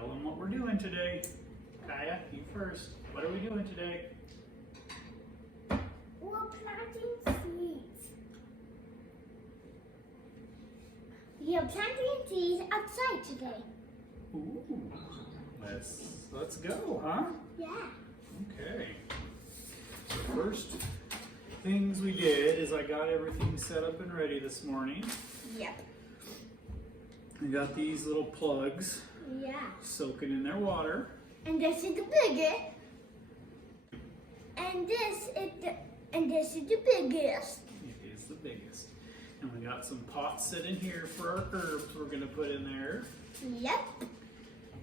Tell them what we're doing today. Kaia, you first. What are we doing today? We're planting seeds. We are planting seeds outside today. Ooh, let's go, huh? Yeah. Okay. So first things we did is I got everything set up and ready this morning. Yep. I got these little plugs Yeah. soaking in their water. And this is the biggest. And this is the biggest. It is the biggest. And we got some pots sitting here for our herbs we're gonna put in there. Yep.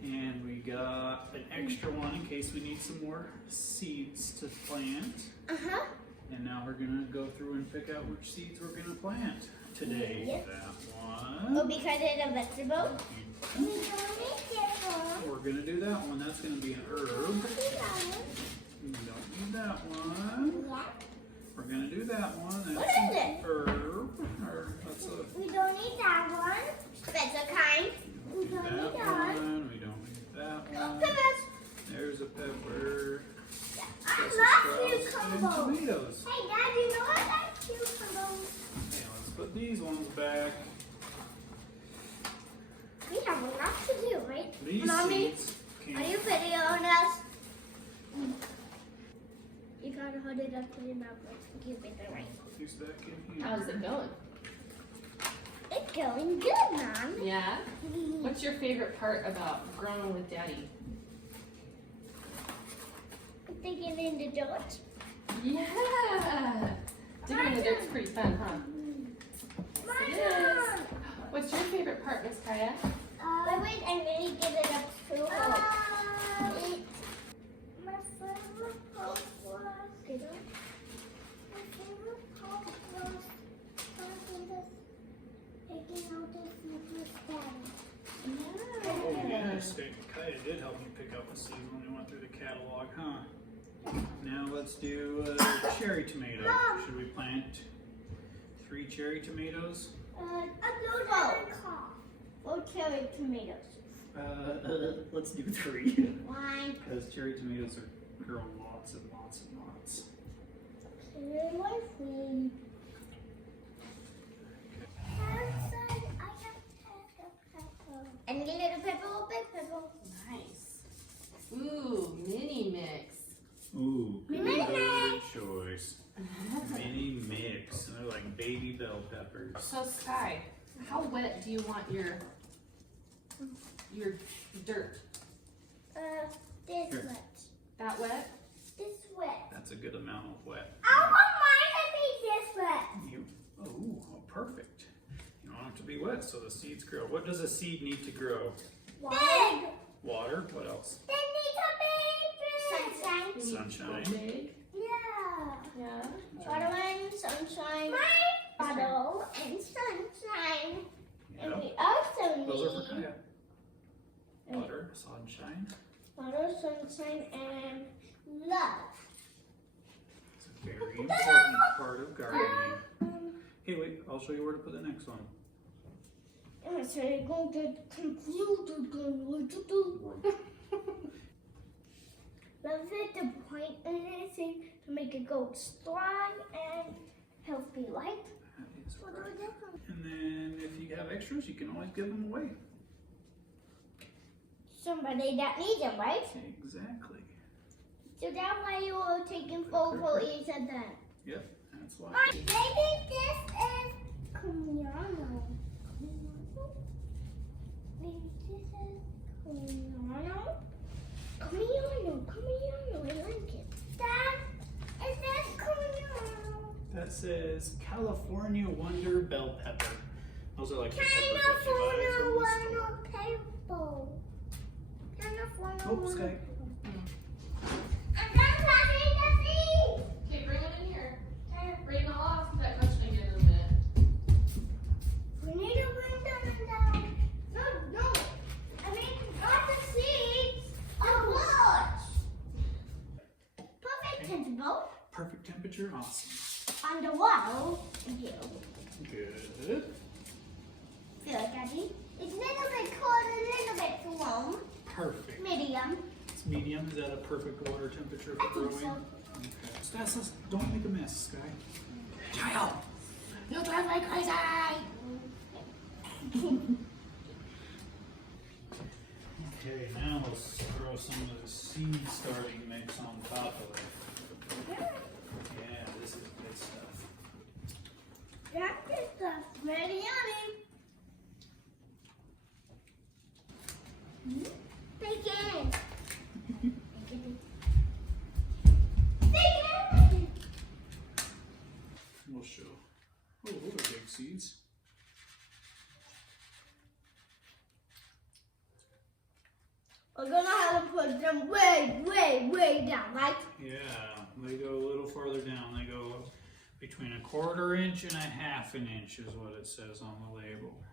And we got an extra one in case we need some more seeds to plant. Uh-huh. And now we're gonna go through and pick out which seeds we're gonna plant today. Yep. That Oh, one. because it's a vegetable? We don't need that one. We're gonna do that one. That's gonna be an herb. We don't need that one. Yeah. We're gonna do that one. That's What is an it? herb. Or that's a We don't need that one. That's a kind. We don't need that that one. one. We don't need that one. Peppers. There's a pepper. I Brussels love sprouts and cucumbers. tomatoes. Hey, Dad, you know I like cucumbers. Okay, let's put these ones back. We have a lot to do, right? These Mommy, seeds are you videoing us? You gotta hold it up to your mouth and keep it right. Put these back in here. How's it going? It's going good, Mom. Yeah? What's your favorite part about growing with Daddy? Digging in the dirt. Yeah! Digging in the dirt's pretty fun, huh? Yes, it is. What's your favorite part, Miss Kaia? Wait, I'm gonna get it up too. My favorite part was my favorite part was taking out the seeds with Daddy. Oh, yes. Kaia did help me pick out the seeds when we went through the catalog, huh? Now let's do cherry tomato. Mom. Should we plant 3 cherry tomatoes? Or cherry tomatoes. Let's do 3. Why? Because cherry tomatoes are grow lots and lots and lots. Okay, my friend. And a little pepper or big pepper. Nice. Ooh, mini mix. Ooh, good Mini choice. Mini mix. They're like baby bell peppers. So Sky, how wet do you want your dirt? This Here. wet. That wet? This wet. That's a good amount of wet. I want mine to be this wet. Oh, perfect. You don't have to be wet so the seeds grow. What does a seed need to grow? Big. Water. What else? They need to be sunshine. You need Sunshine. to go big. Yeah. Yeah. Water and sunshine. Bottle and sunshine. And Yep. we also need Those are for Kaia. Water, sunshine. water, sunshine, and love. It's a very important part of gardening. Hey, wait. I'll show you where to put the next one. I'm sorry, go get confused again. What to do? Love it, the point is to make it go strong and healthy, right? That is What do correct. we do? And then if you have extras, you can always give them away. Somebody that needs them, right? Exactly. So that's why you were taking photo each of them. Yep, that's why. Maybe this is Comiano. Maybe this is Comiano. Comiano, I like it. Dad, is this Comiano? That says California Wonder Bell Pepper. Those are like the peppers that you buy California from the store. pepper. California Oh, Sky. I'm done planting the seeds. Okay, bring them in here. Bring them all off that question again in a minute. We need to bring them down. No. I mean, not the seeds. The watch. Perfect temperature. Perfect temperature, awesome. On the wall. Thank you. Good. Feel like Daddy. It's a little bit cold, a little bit warm. Perfect. Medium, is that a perfect water temperature for I think growing? so. Okay. Stas, don't make a mess, Sky. Child! You drive like crazy! Okay, now let's throw some of the seed starting mix on top of it. Yeah, this is good stuff. That is stuff really yummy. Bacon! Bacon! We'll show. Oh, those are big seeds. We're gonna have to put them way, way, way down, right? Yeah, they go a little farther down. They go between 1/4 inch and 1/2 inch is what it says on the label.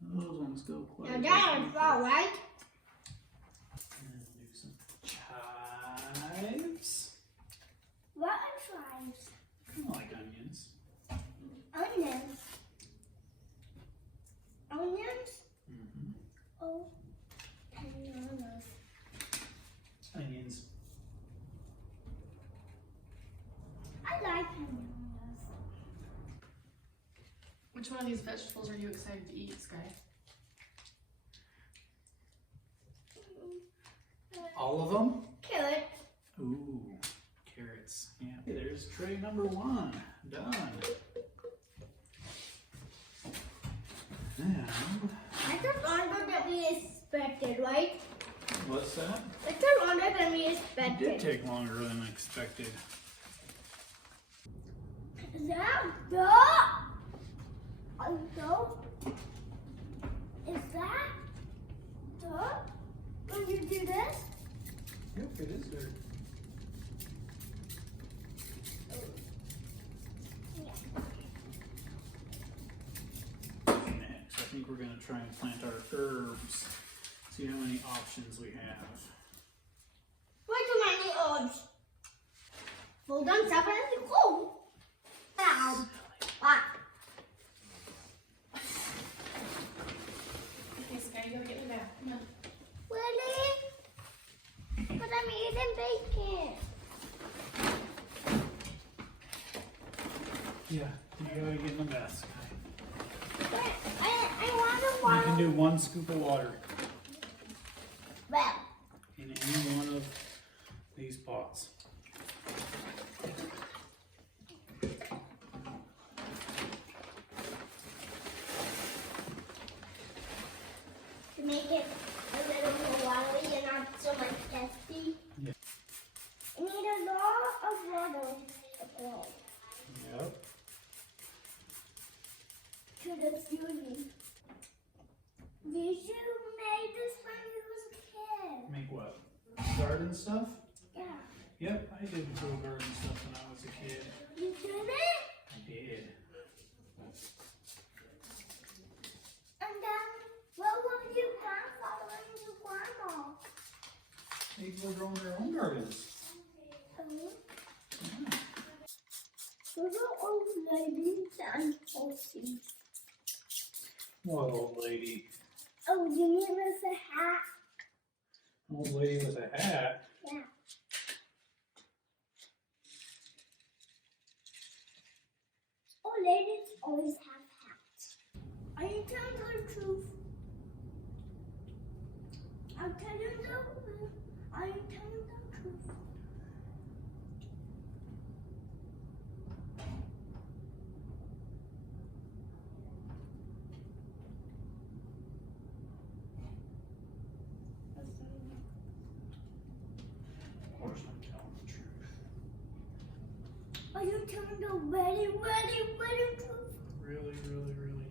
Those ones go quite a Now bit that is deeper. all right. And do some chives. What are chives? Kind of like onions. Onions. Onions? Mm-hmm. Oh, bananas. Onions. I like bananas. Which one of these vegetables are you excited to eat, Sky? All of them? Carrots. Ooh, carrots. Yeah. Hey, there's tray number 1. Done. Now, That's longer than we expected, right? what's that? It's longer than we It expected. did take longer than expected. Is that the? Also, is that the? When you do this? Yep, it is good. Next, I think we're going to try and plant our herbs. See how many options we have. Why too many herbs? Hold on, seven and go. Ow. Ah. Okay, Sky, you gotta get in the bath. Come on. Really? But I'm eating bacon. Yeah, you gotta get in the bath. But I You want can do 1 scoop of water well, in any one of these pots. to make it a little more watery and not so much testy. Yeah. I need a lot of water. Yep. To the fusion. Did you make this when you was a kid? Make what? Garden stuff? Yeah. Yep, I did cool garden stuff when I was a kid. You did it? I did. And then what will your grandfather and your grandma? They were growing their own gardens. Yeah. Those are old ladies and horses. What old lady? Oh, you mean with a hat? Old lady with a hat? Yeah. Old ladies always have hats. Are you telling the truth? I'm telling the truth. Are you telling the truth? Of course I'm telling the truth. Are you telling the very, very, very truth? Really, really, really